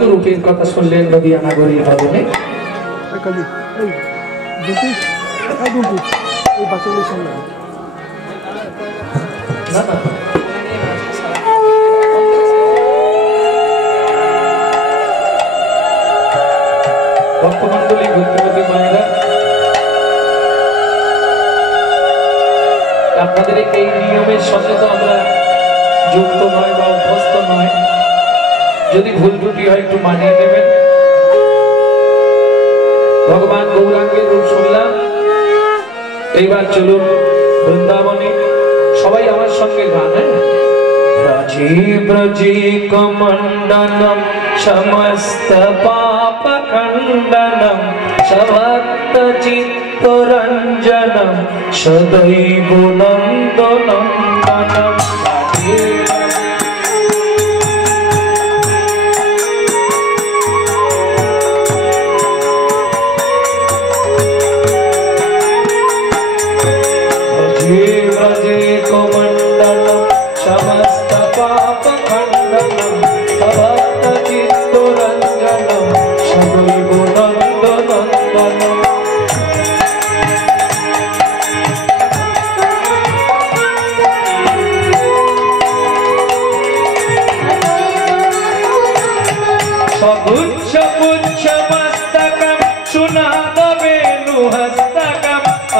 গোবিন্দ রূপের কথা শুনলেন নদিয়া নগরীর ভবনে। ভক্তমন্ডলী, ভক্তিমতী মায়েরা, আপনাদের এই নিয়মের সাথে তো আমরা যুক্ত নয় বা অভ্যস্ত নয়, যদি ভুল ত্রুটি হয় একটু মানিয়ে নেবেন। ভগবান গৌরাঙ্গের রূপ শুনলাম, এইবার চলুন বৃন্দাবনে। সবাই আমার সঙ্গে গান। ব্রজে ব্রজে কমণ্ডলম সমস্ত পাপ খণ্ডনম সভক্ত চিত্তরঞ্জনম সদৈব নন্দনন্দনম।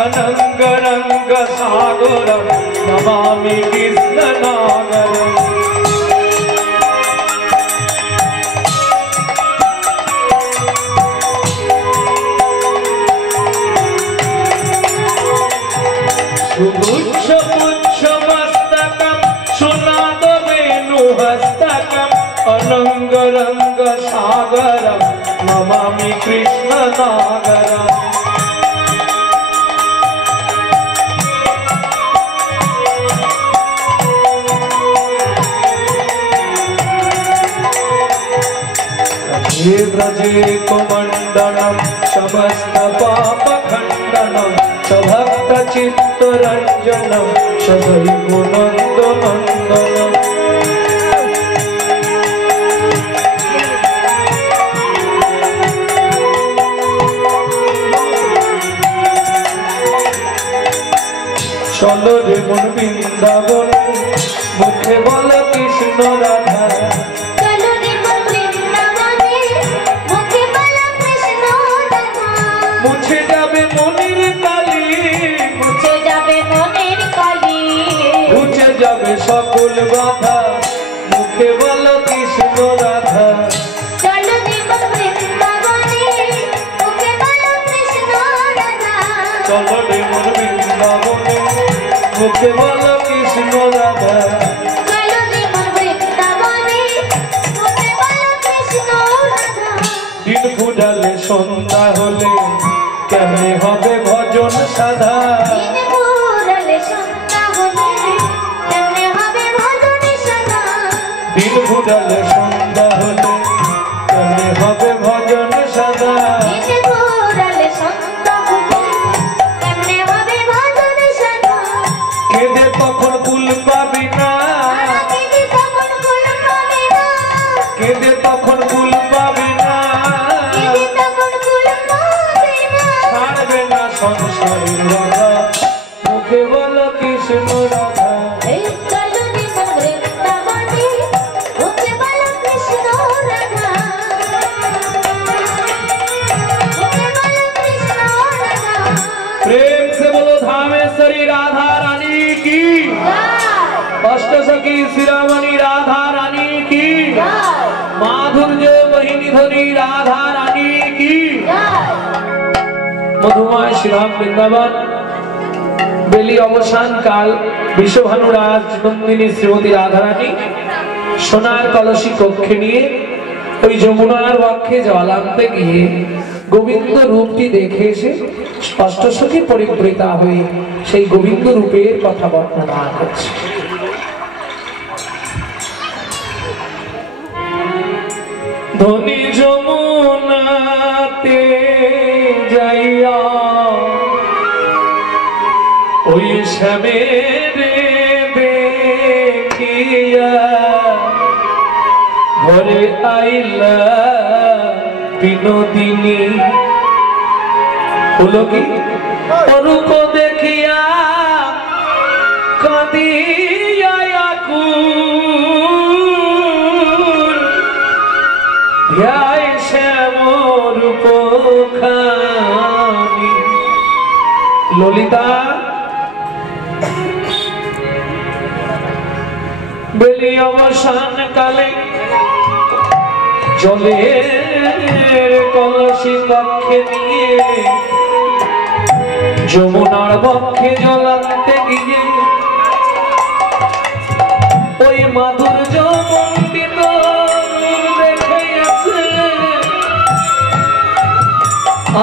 अनंगरंग सागरम नमामि कृष्ण नागरम। सुगुच्छ पुच्छ मस्तकम सुनाद वेणुहस्तकम अनंगरंग सागरम नमामि कृष्ण नागरम। ब्रजे कुमंडलम समस्त पाप खंडनम सभक्त चित्तरंजनम सदैव नंदनंदनम। चलो रे मन बृंदावन मुखे बोल कृष्ण राधा। সকল বাধা মুখে বলো কৃষ্ণ রাধা। চলো দেবন বৃন্দাবনে মুখে বলো কৃষ্ণ রাধা। চলো দেবন বৃন্দাবনে মুখে বলো কৃষ্ণ রাধা। চলো দেবন বৃন্দাবনে মুখে বলো কৃষ্ণ রাধা। দিন ফুরালে সন্ধ্যা হলে কেমনে হবে ভজন সাধা। দিন ফুরালে সন্ধ্যা হলে কেমনে হবে ভজন সাধা। কেঁদে তখন কুল পাবি না, কেঁদে তখন কুল পাবি না, ছাড়বে না সংসারের রাধা মুখে বলো কৃষ্ণ রাধা। राधा रानी की, अष्टसखी शिरोमणि राधा रानी की, माधुर्य बहिनी धनी राधा रानी की। मधुमय श्रीराम वृंदावन बेली अवसान काल विश्वभानुराज नंदिनी श्रीमती राधा रानी सोनार कलशी कक्षे निये ওই যমুনার বক্ষে জল আনতে গিয়ে গোবিন্দ রূপটি দেখে এসে অষ্টসখী পরিবৃতা হয়ে সেই গোবিন্দ রূপের কথা বর্ণনা করছে। ধনী যমুনাতে যাইয়া ওই শ্যামের দেখিয়া ঘরে আইলা বিনোদিনী হলো কি অরূপ দেখিয়া কাঁদিয়া আকুল ধ্যায় শ্যামরূপ খানি। ললিতা বেলি অবসান কালে জলের কলসি কক্ষে নিয়ে যমুনার বক্ষে জল আনতে গিয়ে ওই মাধুর্য মণ্ডিত দেখে আছে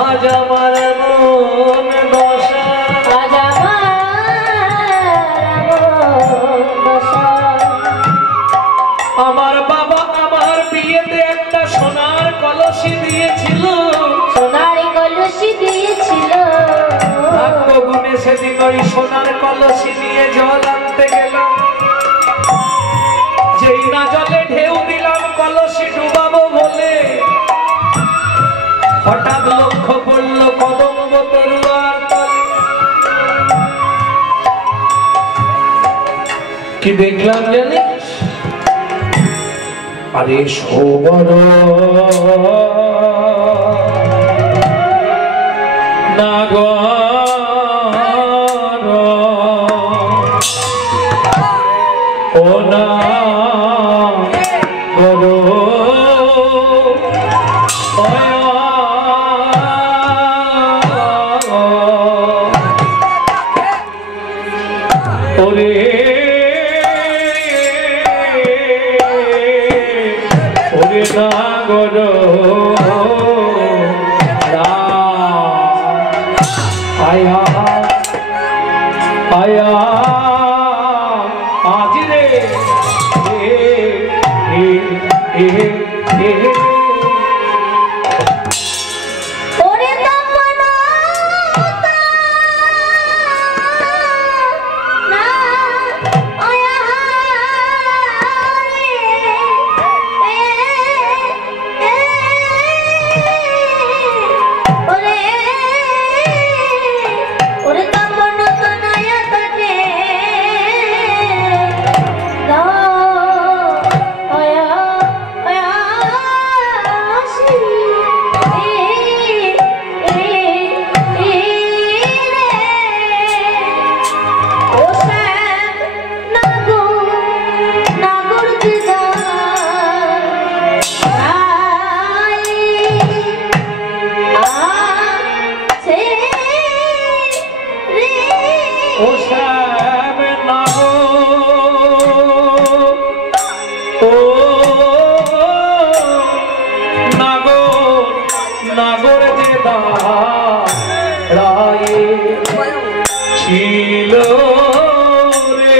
আজ আমার মন দশা। আজ আমার বাবা আমার বিয়েতে একটা সোনার কলসি দিয়েছিল, সোনার কলসি দিয়েছিল। ভাগ্য গুণে সেদিন ওই সোনার কলসি নিয়ে জল আনতে গেলাম, যেই না জলে ঢেউ দিলাম কলসি ডুবাবো বলে হঠাৎ লক্ষ্য পড়ল কদম্ব তরুয়ার তলে। কি দেখলাম জানিস? আরে সবর নাগর ও নাগর ওরে ওরে নাগর আয়া আয়া আজ রে নাগর যে দাঁড়ায়ে ছিল রে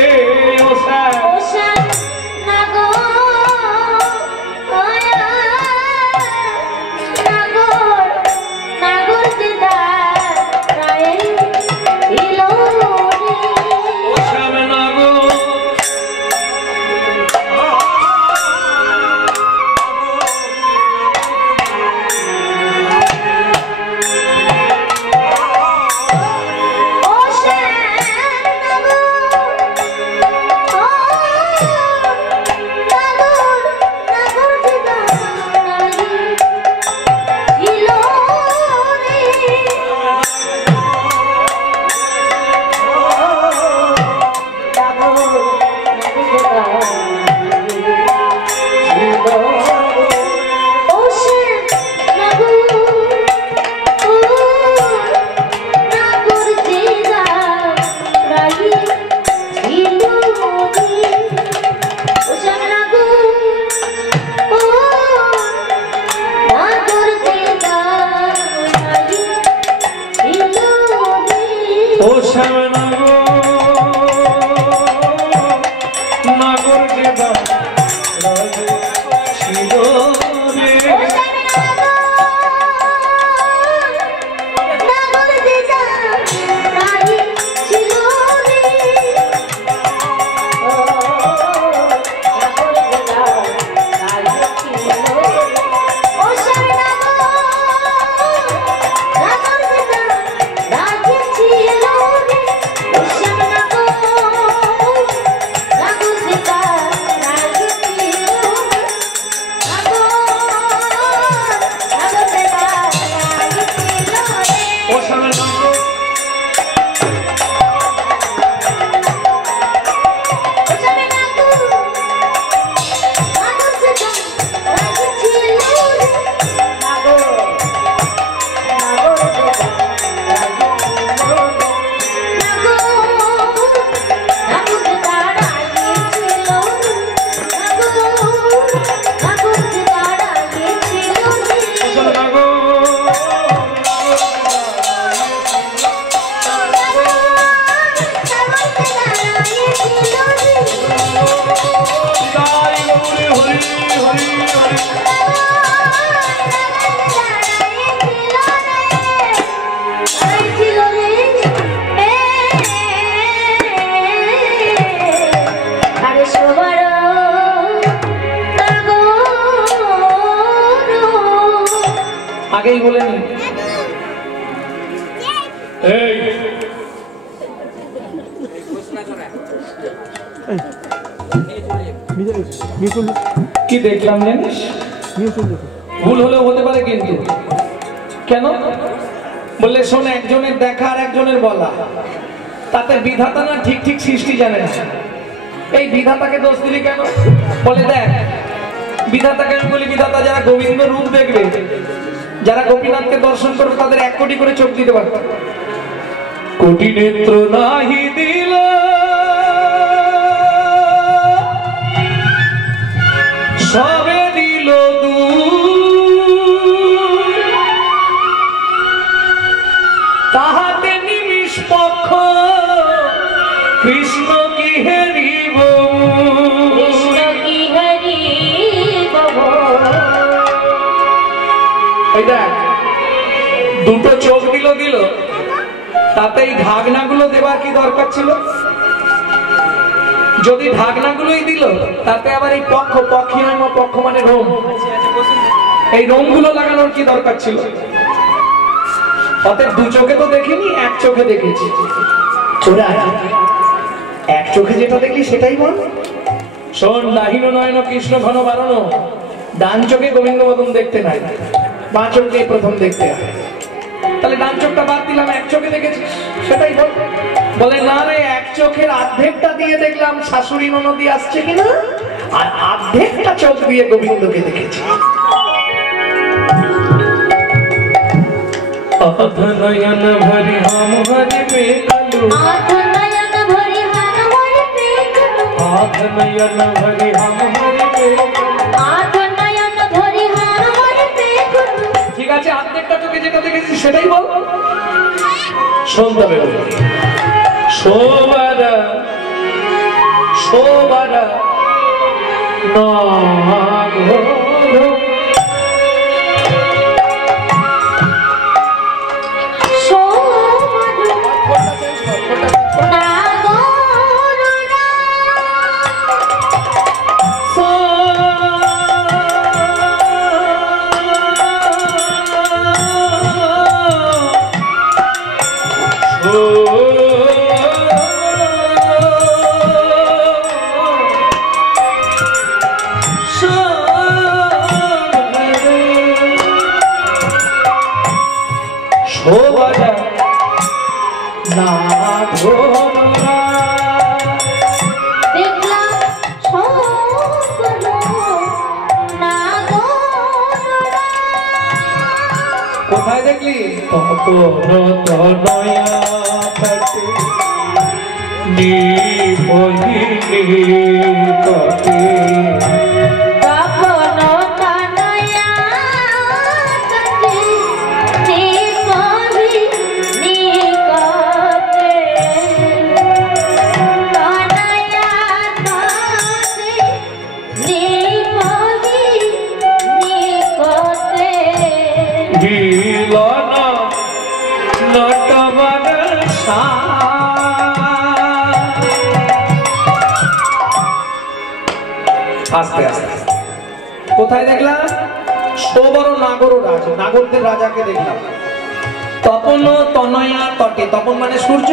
আগেই বলে নি। কি দেখলাম জানিস? ভুল হলেও হতে পারে কিন্তু। কেন বললে শোন, একজনের দেখা আর একজনের বলা, তাতে বিধাতা না ঠিক ঠিক সৃষ্টি জানে না। এই বিধাতাকে দোষ দিলি কেন? বলে দেখ, বিধাতাকে আমি বলি, বিধাতা যারা গোবিন্দ রূপ দেখবে, যারা গোপীনাথকে দর্শন করবে, তাদের 1 কোটি করে চোখ দিতে পারত। কোটি নেত্র নাহি দিল সবে দিল তাহাতে নিমিষ পক্ষ কৃষ্ণ কি হেরিব, কৃষ্ণ কি হরিব। এই দেখ, দুটো চোখ দিল, তাতে এই ঢাকনাগুলো দেবার কি দরকার ছিল? যদি ঢাকনাগুলোই দিল, তাতে আবার এই পক্ষ মানে রোম, এই রোমগুলো লাগানোর কি দরকার ছিল? অতএব 2 চোখে তো দেখিনি, 1 চোখে দেখেছি। ওরা 1 চোখে যেটা দেখলি সেটাই বল। শোন, নাহিন নয়ন কৃষ্ণ ঘন বারণ, ডান চোখে গোবিন্দ বদন দেখতে নাই, 5 চোখে প্রথম দেখতে হয়। তাহলে ডান চোখটা বাদ দিলাম, 1 চোখে দেখেছিস সেটাই বল। বলে না রে, 1 চোখের অর্ধেকটা দিয়ে দেখলাম শাশুড়ি ননদি আসছে কিনা, আর অর্ধেকটা চোখ দিয়ে গোবিন্দকে দেখেছি। নয়ন ভরি হাম হরি পেলু, নয়ন ভরি হাম হরি পেলু, নয়ন ভরি হাম হরি পেলু, নয়ন ভরি হাম হরি পেলু। ঠিক আছে, অর্ধেকটা চোখে যেটা দেখেছি সেটাই বল। শুনতে হবে, শোভারা নাগর কোথায় দেখলি? নয়া কাটে নিপহিতে আস্তে আস্তে কোথায় দেখলাম? সবর নাগর রাজা, নাগরদের রাজাকে দেখলাম। তপন তনয়া তটে, তপন মানে সূর্য,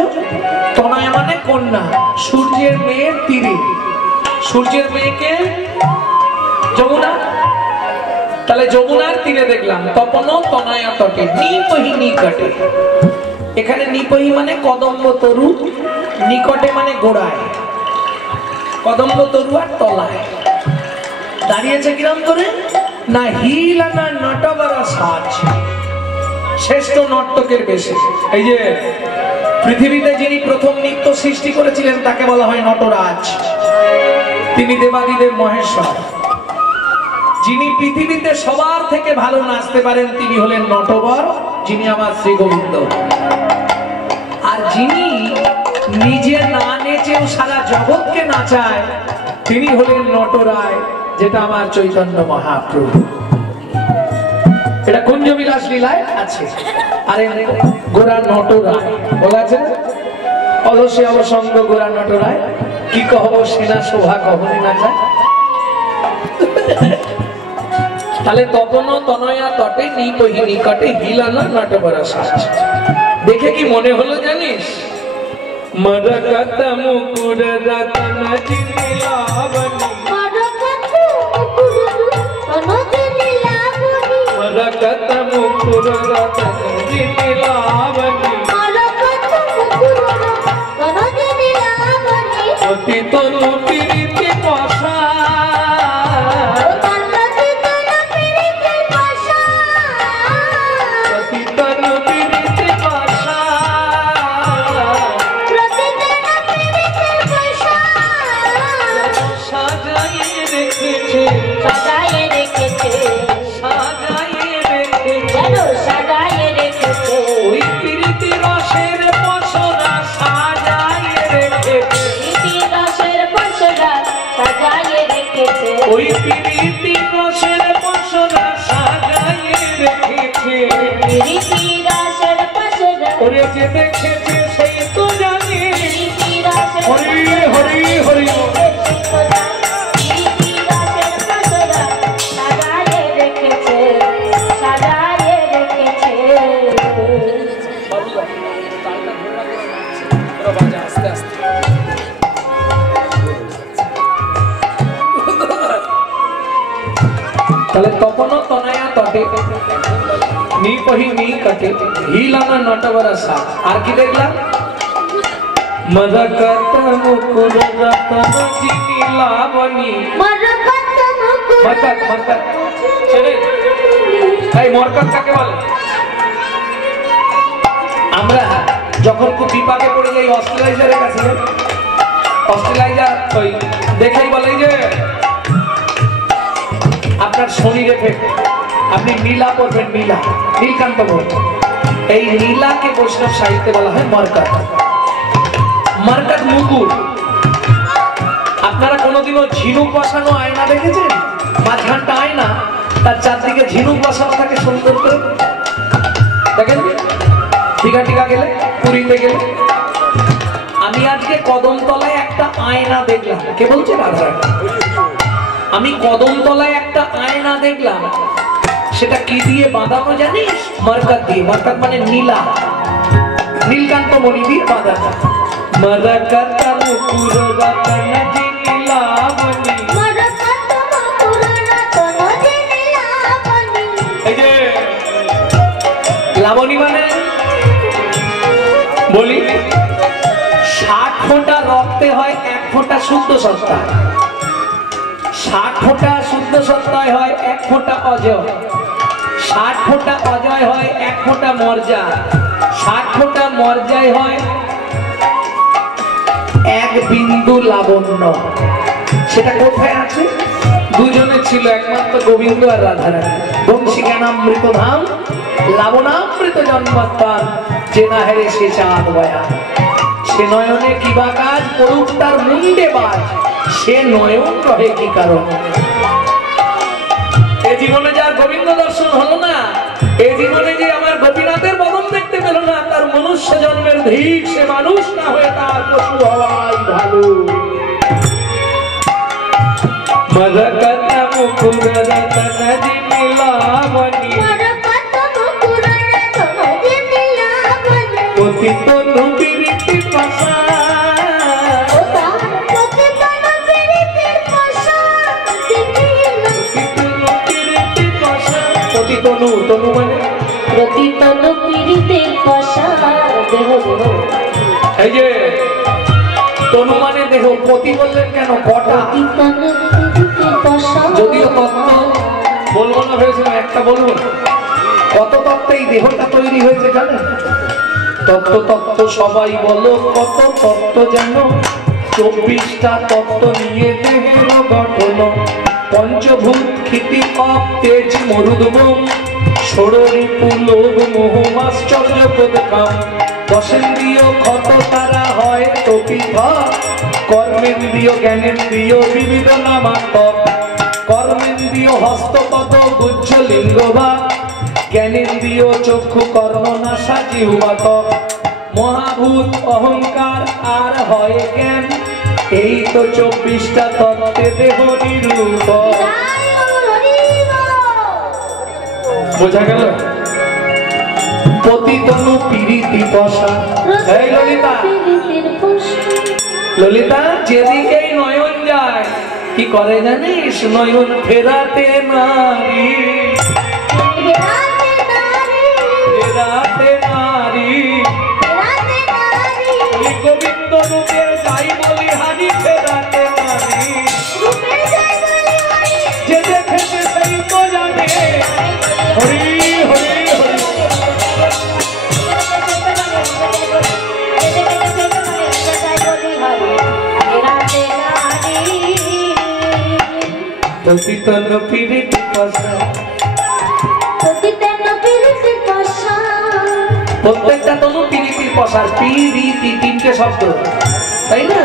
তনয়া মানে কন্যা, সূর্যের মেয়ের তীরে। সূর্যের মেয়েকে যমুনা, তাহলে যমুনার তীরে দেখলাম। তপন তনয়া তটে নিপহি নিকটে, এখানে নিপহি মানে কদম্ব তরু, নিকটে মানে গোড়ায়, কদম্ব তরু আর তলায় দাঁড়িয়েছে কিরম করে না, হিলা না নটবরা সাজ, শ্রেষ্ঠ নর্তকের বেশে। এই যে পৃথিবীতে যিনি প্রথম নৃত্য সৃষ্টি করেছিলেন তাকে বলা হয় নটরাজ, তিনি দেবাদিদেব মহেশ্বর। যিনি পৃথিবীতে সবার থেকে ভালো নাচতে পারেন তিনি হলেন নটবর, যিনি আমার শ্রী গোবিন্দ। আর যিনি নিজে না নেচেও সারা জগৎকে নাচায় তিনি হলেন নটরায়, যেটা আমার চৈতন্য মহাপ্রভু। এটা কুঞ্জবিলাস লীলায় আছে। আরে গোরা নটরায় বলা আছে, অলসে অবসঙ্গ গোরা নটরায়, কি কহব সেনা শোভা কখনই না যায়। তাহলে তপনও তনয়া তটে নিপহি নিকটে হিলানা নটবর সাজ। দেখে কি মনে হলো জানিস? মরকত মুকুর রতন জিনিলাবনি, মরকত মুকুর রতন জিনিলাবনি, অতি তনু প্রীতি পাশা, অতি তনু প্রীতি পাশা, সাজাইয়ে রেখেছে, সাজায়ে রেখেছে, সাজাইয়ে রেখেছে, যেন সাজায়ে রেখেছে, ওই প্রীতি রসের পসরা সাজাইয়ে রেখেছে, প্রীতি রসের পসরা সাজায়ে রেখেছে, ওই প্রীতি রসের পসরা সাজাইয়ে রেখেছে, প্রীতি রসের পসরা, ওরে যে দেখেছে সেই তো জানে, প্রীতি রসের হরি হরি হরি। প্রীতি রসের পসরা সাজায়ে রেখেছে, সাজায়ে রেখেছে। তাহলে তপনও তনয়া তটে নিপহি নিকটে হিলানা নটবর সাজ। আর কি দেখলাম? মরকত মুকুর রতন জিনিলাবনি, মরকত মুকুর, মরকত মরকত ছেড়ে এই মরকত কাকে বলে? আমরা যখন খুব বিপাকে পড়ে যাই অস্ট্রেলাইজারের কাছে, অস্ট্রেলাইজার ওই দেখেই বলে যে আপনার শরীরে থেকে আপনি নীলা করবেন, নীলা নীলকান্ত বলবেন, এই নীলাকে বৈষ্ণব সাহিত্যে বলা হয় মরকত। মরকত মুকুর। আপনারা কোনোদিনও ঝিনুক বসানো আয়না দেখেছেন? মাঝখানটা আয়না, তার চারদিকে ঝিনুক বসানো থাকে সুন্দর করে, দেখেন? টিকা টিকা গেলে, পুরীতে গেলে। আমি আজকে কদমতলায় একটা আয়না দেখলাম। কে বলছে? রাধা। আমি কদমতলায় একটা আয়না দেখলাম, সেটা কি দিয়ে বাঁধানো জানিস? মরকত দিয়ে। মরকত মানে নীলা, নীলকান্ত মণি দিয়ে বাঁধানো। মরকত মুকুর রতন জিনিলাবনি, মরকত মুকুর রতন জিনিলাবনি। এই যে লাবণী মানে বলি 60 ফোঁটা রক্তে হয় 1 ফোঁটা শুদ্ধ সত্তা, 60 ফোঁটা শুদ্ধ সত্তায় হয় 1 ফোঁটা অজয়, 60 ফোঁটা অজয় হয় 1 ফোঁটা মর্যা, 60 ফোঁটা মর্যায় হয় 1 বিন্দু লাবণ্য। সেটা কোথায় আছে? দুজনে ছিল, একমাত্র গোবিন্দ আর রাধারানী। বংশী জ্ঞানামৃত ধাম, লাবণামৃত জন্মস্থান, যে না হেরে সে চাঁদ বয়া। সে নয়নে কিবা কাজ করুক তার মুন্ডে বাজ, সে নয়ন রহে কি কারণ। এ জীবনে যার গোবিন্দ দর্শন হলো না, এ জীবনে যে আমার গোপীনাথের বদন দেখতে পেল না, তার মনুষ্য জন্মের ধিক, সে মানুষ না হয়ে তার পশু হওয়াই ভালো। মরকত মুকুর রতন জিনিলাবনি, মরকত মুকুর রতন জিনিলাবনি। অতি তনু প্রীতি পাশা, অতি তনু প্রীতির পাশা, অতি তনু, তনু মানে অতি তনু প্রীতির পাশা। দেহ দেহ, এই যে তনু মানে দেহ। পতি বললেন কেন? কটা? অতি তনু প্রীতির পাশা। যদিও তত্ত্ব বলবো না ভেবেছিলাম, একটা বলবো। কত তত্ত্বে এই দেহটা তৈরি হয়েছে জানেন? তত্ত্ব তত্ত্ব সবাই বলো, কত তত্ত্ব যেন, 24টা তত্ত্ব নিয়ে দেহের গঠন। পঞ্চভূত ক্ষিতি অপ তেজ মরুদ্গম, ষড়রি পুলোভ মোহ আশ্চর্য প্রদকাম। দশেন্দ্রিয় ক্ষত তারা হয় তপিত, কর্মেন্দ্রিয় জ্ঞানেন্দ্রিয় বিবিধ নামাত্মক। কর্মেন্দ্রিয় হস্তপদ গুজ্জ লিঙ্গবা, জ্ঞানেন্দ্রিয় চক্ষু কর্ণ নাসা জিহ্বাত। মহাভূত অহংকার আর হয় জ্ঞান, এই তো 24টা তত্ত্বে দেহ নিরূপ। বোঝা গেল? পতিতনু পিরিতি পশা। এই ললিতা, ললিতা, যেদিকেই নয়ন যায় কি করে জানিস? নয়ন ফেরাতে নারী, ফেরাতে নারী। ওই গোবিন্দ রূপে যাই বলি হারি, ফেরাতে নারী। যে দেখেছে সেই তো জানে। হরি হরি হরি। পতিতন পিরিতি পশা। প্রত্যেকটা তনু পিরিতির পশার। পিরিতি তিনটে শব্দ, তাই না?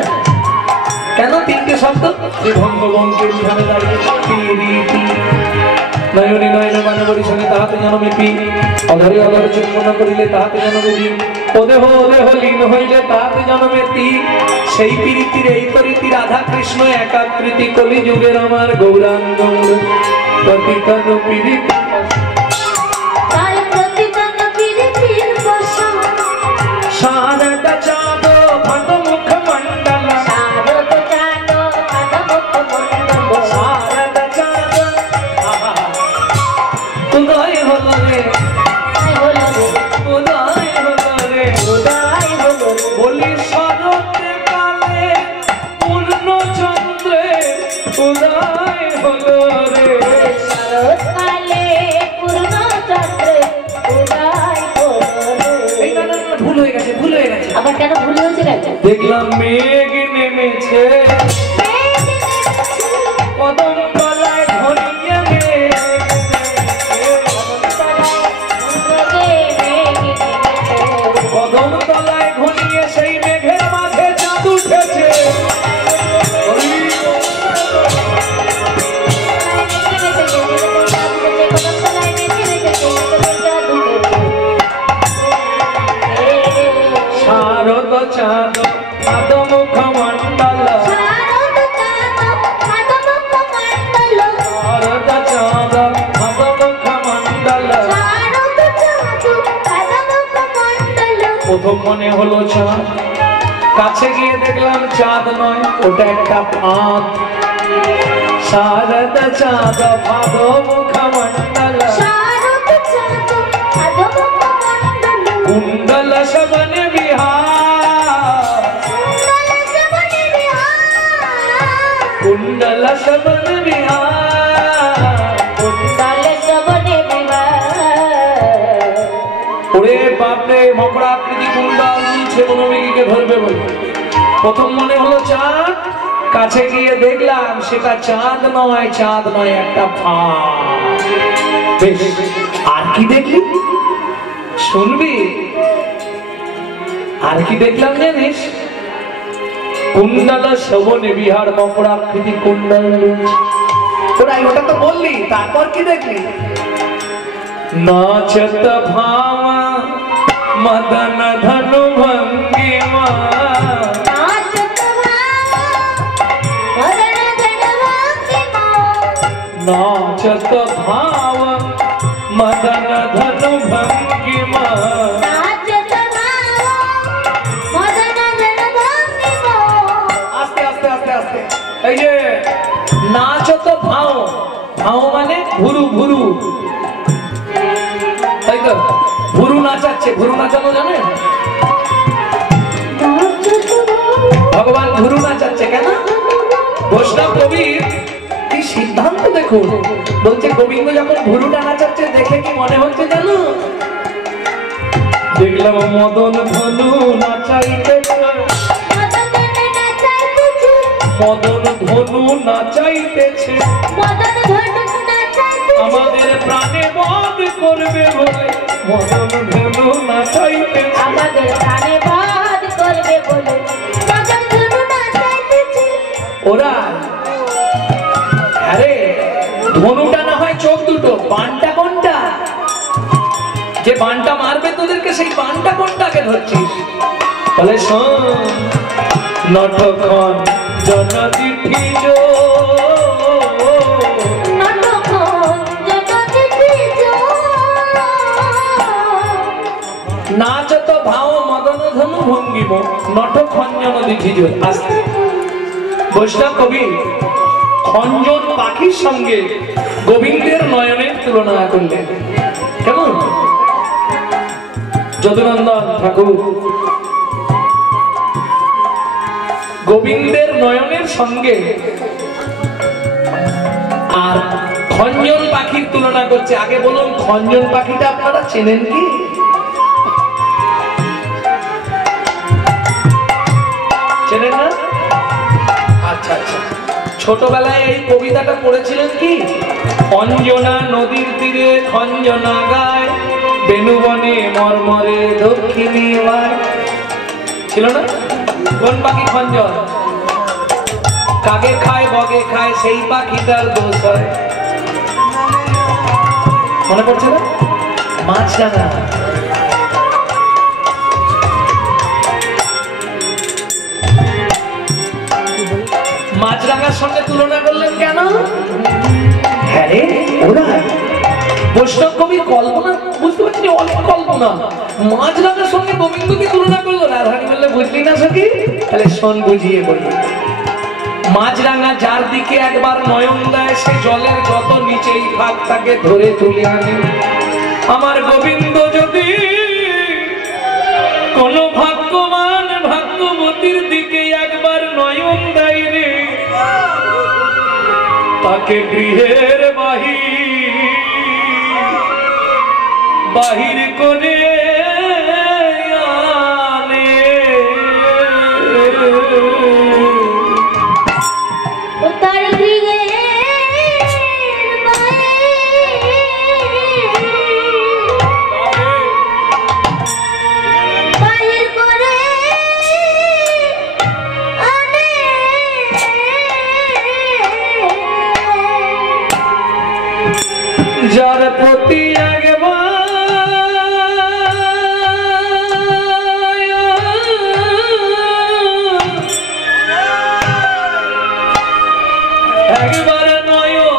কেন তিনটে শব্দ? ভঙ্গবঙ্গের ধারে দাঁড়িয়ে পিরিতি। নয়নে নয়নে মানবরী সঙ্গে তাহাতে জনমে পি। অধরে অধরে চুম্বন করিলে তাহাতে জনমে দি। ওদেহ ওদেহ লীন হইলে তাহাতে জনমে তি। সেই পিরিতির এই তরিতি রাধা কৃষ্ণ একাকৃতি কলিযুগের আমার গৌরাঙ্গ। পতিতন পিরিতি শারদা চাঁদ ভাদ মুখ মণ্ডল। শারদা চাঁদ উদয় হলো রে, উদয় হলো রে, বলি শরতে কালে পূর্ণ চন্দ্রে উদয় হলো রে। শরৎকালে পূর্ণ চন্দ্রে উদয় হলো রে। এই গানটা ভুল হয়ে গেছে, ভুল হয়ে গেছে। আবার কেন ভুল হয়েছে? দেখলাম মেঘ নেমেছে কদম তলায় ঘনিয়ে মেঘ। কদম তলায় ঘনিয়ে সেই মেঘের মাঝে চাঁদ উঠেছে। শারদ চাঁদ ভাদ মুখ মণ্ডল। শারদ চাঁদ ভাদ মুখ মণ্ডল। প্রথম মনে হলো চাঁদ, কাছে গিয়ে দেখলাম চাঁদ নয়, ওটা একটা ফাঁদ। শারদ চাঁদ ভাদ মুখ মণ্ডল। কুণ্ডল শবন বিহার, কুণ্ডল শবন বিহার। ওরে বাপরে, মকড়া আকৃতি কুণ্ডল দুলছে বনমেঘিকে ধরবে বলে। প্রথম মনে হলো চাঁদ, কাছে গিয়ে দেখলাম সেটা চাঁদ নয়, চাঁদ নয়, একটা ফাঁদ। বেশ, আর কি দেখলি শুনবি? আর কি দেখলাম জানিস? কুণ্ডল শোভনে বিহার, মকড়া আকৃতি কুণ্ডল। তোরাই ওটা তো বললি, তারপর কি দেখলি? নাচত ভামা মদন ধনু ভঙ্গিমা। नाचत भाव मदन धनु भंगिमा। आस्ते आस्ते आस्ते आस्ते এই যে নাচত ভাও, ভাও মানে ভুরু ভুরু, তাই তো? ভুরু নাচাচ্ছে, ভুরু নাচানো জানেন? ভগবান ভুরু নাচাচ্ছে কেন? বৈষ্ণব কবির কি সিদ্ধান্ত দেখুন, বলছে গোবিন্দ যখন ভুরুটা নাচাচ্ছে দেখে কি মনে হচ্ছে জানো? দেখলাম মদন ধনু নাচাইতেছে, মদন ধনু নাচাইতেছে, আমাদের প্রাণে বধ করবে বলে মদন ধনু নাচাইতেছে, আমাদের প্রাণে বধ করবে বলে মদন ধনু নাচাইতেছে। ওরা আরে ধনুটা না হয় চোখ দুটো, বানটা কোনটা? যে বানটা মারবে তোদেরকে সেই বানটা কোনটাকে ধরছিস? বলে শোন, নটখন জনচিঠি জো, নটখন জনচিঠি জো, নাচত ভাও মদন ধনু ভঙ্গিম নট খঞ্জন দিঠি জোর। আস্তে বৈষ্ণব কবি খঞ্জন পাখির সঙ্গে গোবিন্দের নয়নের তুলনা করলেন। কেমন? যদুনন্দন ঠাকুর গোবিন্দের নয়নের সঙ্গে আর খঞ্জন পাখির তুলনা করছে। আগে বলুন, খঞ্জন পাখিটা আপনারা চেনেন কি? চেনেন না? আচ্ছা আচ্ছা, ছোটবেলায় এই কবিতাটা পড়েছিলেন কি? অঞ্জনা নদীর তীরে খঞ্জনা গায়, বেনুবনে মরমরে দক্ষিণী বায়। ছিল না? কোন পাখি? খঞ্জন। কাকে খায় বগে খায় সেই পাখিটার দোষ হয়। মনে পড়ছে না? মাছরাঙা। মাছরাঙার সঙ্গে তুলনা করলেন কেন? হ্যাঁ রে, ওরা বৈষ্ণব কবির কল্পনা বুঝতে পারছি, অনেক কল্পনা। মাছরাঙার সঙ্গে গোবিন্দকে তুলনা করলো। রাধারানী বললে বুঝলি না সখী? তাহলে শোন, বুঝিয়ে বলি। মাছরাঙা যার দিকে একবার নয়ন দেয়, সে জলের যত নিচেই থাক তাকে ধরে তুলে আনে। আমার গোবিন্দ যদি কোন ভাগ্যবান ভাগ্যবতীর দিকে একবার নয়ন দেয় রে, তাকে গৃহের বাহির করে আনে। তার গৃহে বাহির করে আনে। যার প্রতি একবার নয়ন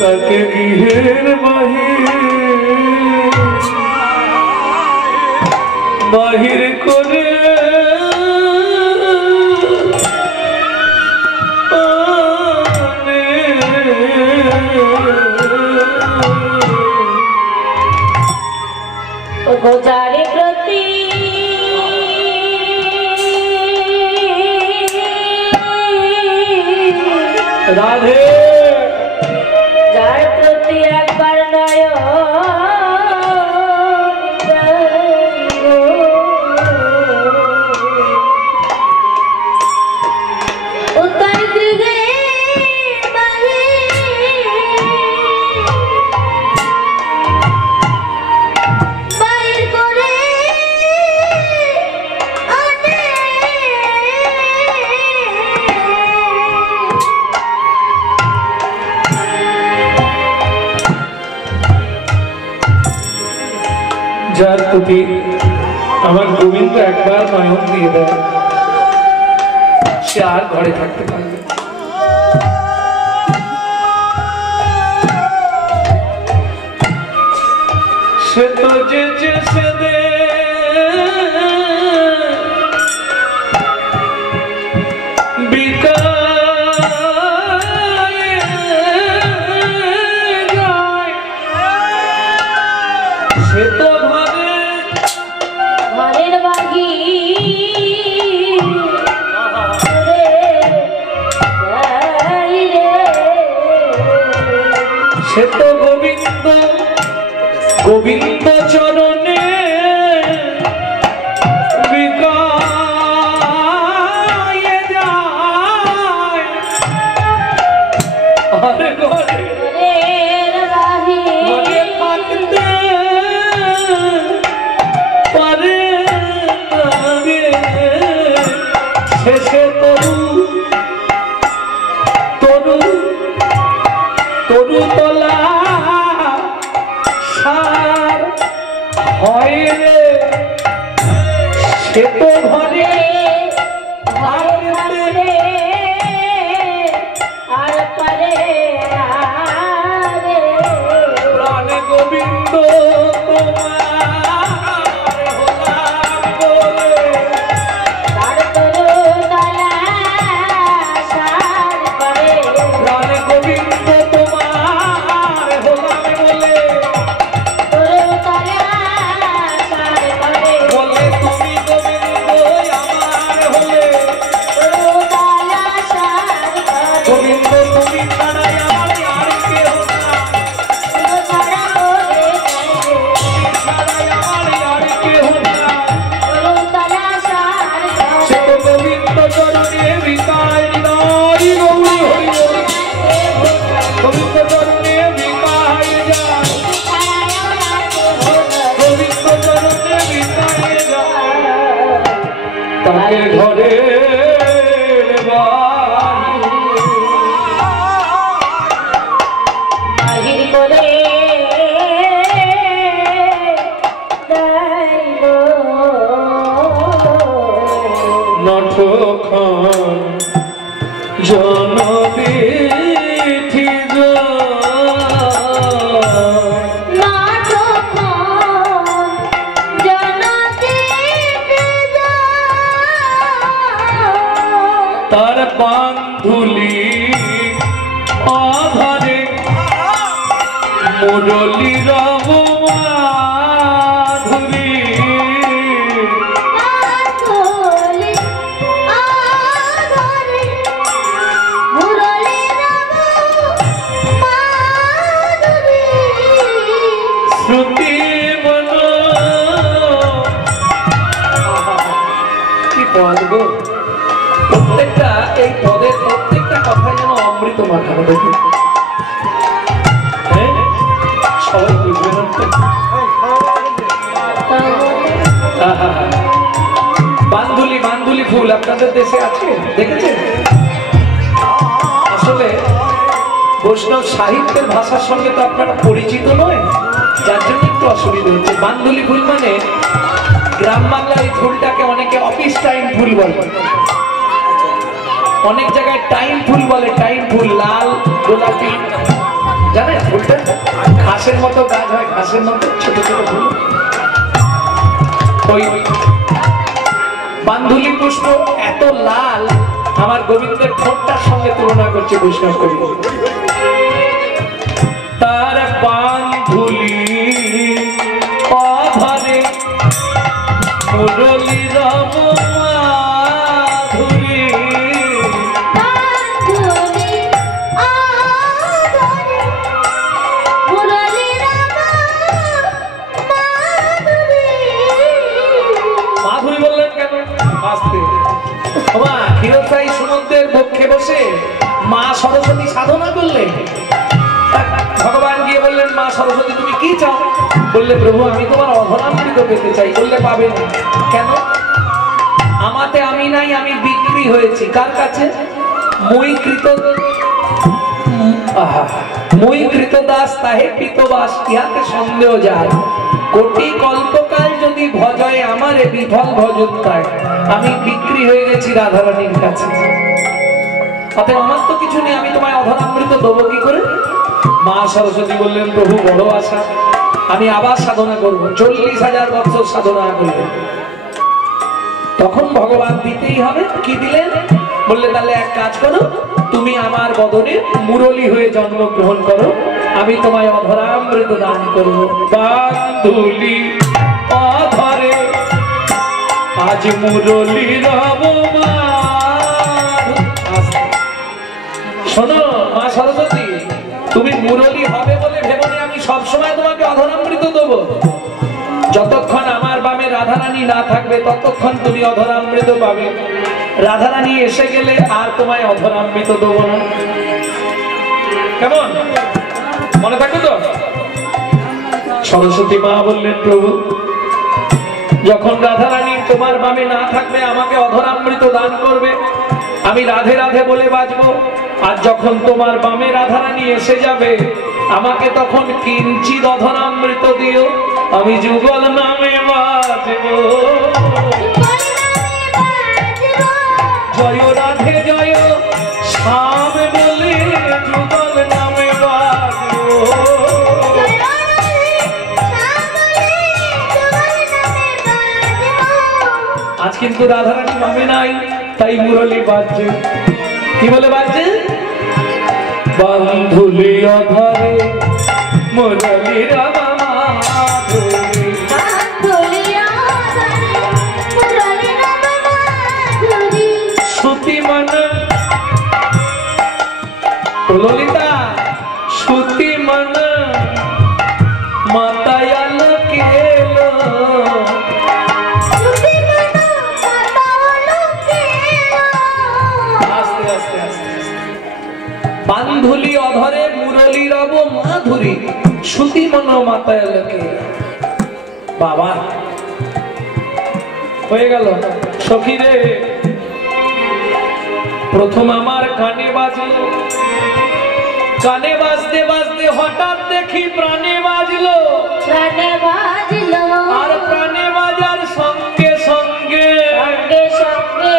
তাকে গৃহের বাহির করে যারে প্রতি রাধে, যার প্রতি একবার নয়ন উত্তর গৃহে বাহির করে আনে। যার প্রতি আমার গোবিন্দ একবার নয়ন দিয়ে দেয়, সে আর ঘরে থাকতে পারবে। সে তো যে সে দে বিকায় যায়, সে তো ঘরের সে তো গোবিন্দ চরণে বিকায় যায়। আরে ঘরে থাকতে পারে শেষে তরু তলা সার হয় রে, সে তো ঘরে আর পারে প্রাণ গোবিন্দ তোমার হলাম বলে তার তরু তলা সার করে প্রাণ গোবিন্দ তোমার হলাম বলে তরু তলা সার করে বলে তুমি গোবিন্দ আমার হলে তরু তলা সার করে গোবিন্দ তুমি ছাড়াই আমার আর কেহ না তরু তলা করে তুমি ছাড়াই আমার আর কেহ না তরু তলা সার সে করে তো গোবিন্দ চরণে বিকায় হৃদয় গৌরী হরি বল। গোবিন্দ চরণে বিকায় যায় গোবিন্দ চরণে বিকায় যায় তাকে ঘরে বাহির করে দেব নটখন জনবিধি তার বান্ধুলি অধরে মুরলী রব মাধুরী শ্রুতি বন কি পদ গো প্রত্যেকটা এই পদের প্রত্যেকটা কথা যেন অমৃত মাখানো দেখুন হ্যাঁ সবাই বুঝবে না তো? আহা, বান্দুলি বান্দুলি ফুল আপনাদের দেশে আছে দেখেছেন আসলে বৈষ্ণব সাহিত্যের ভাষার সঙ্গে তো আপনারা পরিচিত নয় যার জন্য একটু অসুবিধা হচ্ছে বান্দুলি ফুল মানে গ্রাম বাংলার এই ফুলটাকে অনেকে অফিস টাইম ফুল বলে অনেক জায়গায় টাইম ফুল বলে টাইম ফুল লাল গোলাপি জানেন ফুলটা ঘাসের মতো গাছ হয় ঘাসের মতো ছোট ছোট ফুল ওই বান্ধুলি পুষ্প এত লাল আমার গোবিন্দের ঠোঁটটার সঙ্গে তুলনা করছে বৈষ্ণব কবি তার বান্ধুলি অধরে মুরলী রব মাধুরী মাধুরী বললেন কেন আসতে মা ক্ষীরসাই সমুদ্রের বক্ষে বসে মা সরস্বতী সাধনা করলেন ভগবান গিয়ে বললেন মা সরস্বতী তুমি কি চাও বললে প্রভু আমি তোমার অধরামৃত পেতে চাই বললে পাবে না কেন আমাতে আমি নাই আমি বিক্রি হয়েছি কার কাছে মই কৃত দাস তাহে কৃতবাস ইহাতে সন্দেহ যায় কোটি কল্পকাল যদি ভজয় আমারে বিফল ভজত্যায় আমি বিক্রি হয়ে গেছি রাধারানীর কাছে অতএব আমার তো কিছু নেই আমি তোমায় অধরামৃত দেবো কি করে মা সরস্বতী বললেন প্রভু বড় আশা আমি আবার সাধনা করব 40,000 বছর সাধনা করব তখন ভগবান দিতেই হবে কি দিলেন বললে তাহলে এক কাজ করো তুমি আমার বদনে মুরলী হয়ে জন্মগ্রহণ করো আমি তোমায় অধরামৃত দান করব বান্ধুলি অধরে আজ মুরলী রব শোনো মা সরস্বতী তুমি মুরলী হবে বলে ভেবনে আমি সবসময় তোমাকে অধরামৃত দেবো যতক্ষণ আমার বামে রাধারানী না থাকবে ততক্ষণ তুমি অধরামৃত পাবে রাধারানী এসে গেলে আর তোমায় অধরামৃত দেবো না কেমন মনে থাকবে তো সরস্বতী মা বললেন প্রভু যখন রাধারানী তোমার বামে না থাকবে আমাকে অধরামৃত দান করবে আমি রাধে রাধে বলে বাজবো আর যখন তোমার বামে রাধারানী এসে যাবে আমাকে তখন কিঞ্চিৎ অধরামৃত দিও আমি যুগল নামে বাজবো কিন্তু রাধারানী নামে নাই, তাই মুরলী বাজছে। কি বলে বাজছে? বান্ধুলি অধরে মুরলী রাধা মাধুরী, শ্রুতি মন ললিতা, শ্রুতি মন মাতায়াল কেলো, বান্ধুলি অধরে মুরলী রব মাধুরী, শ্রুতি মন মাতায়াল কেলো। বাবা হয়ে গেল সখী রে। প্রথম আমার কানে বাজলো, কানে বাজতে বাজতে হঠাৎ দেখি প্রাণে বাজলো, প্রাণে বাজলো, আর প্রাণে বাজার সঙ্গে সঙ্গে সঙ্গে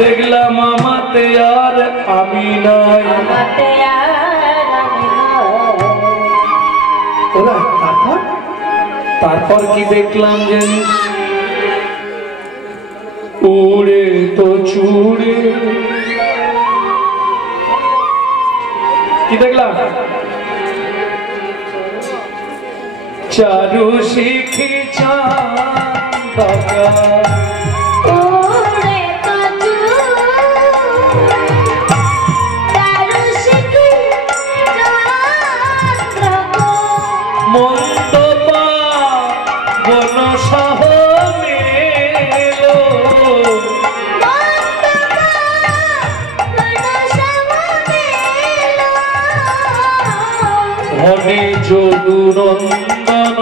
দেখলাম আমাতে আর আমি নয়। আমাতে আর আমি নয়। ওরা তারপর কি দেখলাম জানিস? উড়ে তো চুড়ে, কি দেখলাম? চারু শিখি চাঁদ ওরে কাজু তারু শিখি চাঁদ্রগো, মন্দ বন সহ মেলো, ধনে যদুনন্দন